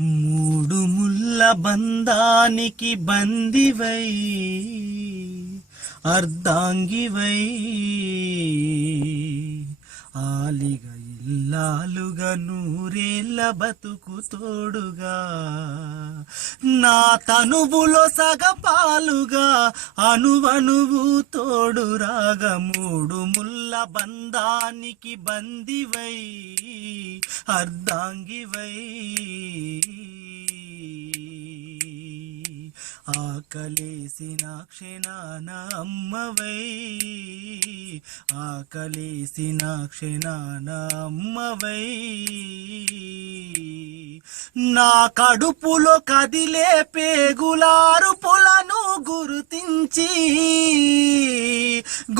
మూడు ముళ్ళ బంధానికి బందివై అర్ధాంగివై. ఆలిగ ఇల్లాలుగా నూరేళ్ళ బతుకు తోడుగా నా తనువులో సగపాలుగా అణువణువు తోడు రాగ మూడు ముల్ల బంధానికి బందివై అర్ధాంగివై. ఆకలేసిన క్షణాన అమ్మవై ఆకలేసిన క్షణాన అమ్మవై. నా కడుపులో కదిలే పేగులారు పొలను గుర్తించి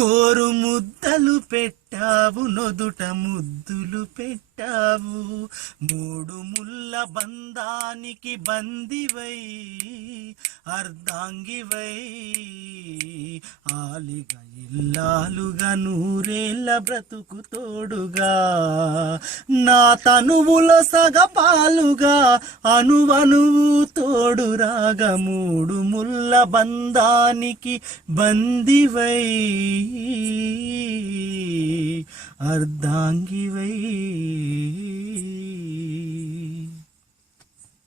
గోరు ముద్దలు పెట్టావు నొదుట ముద్దులు పెట్టావు. మూడు ముల్ల బంధానికి బందివై అర్ధాంగివై ఆలిగయ ఇల్లాలుగా నూరేళ్ళ బ్రతుకు తోడుగా నా తనువుల సగపాలుగా పాలుగా తోడు రాగా మూడు ముల్ల బంధానికి బందివై అర్ధాంగివై.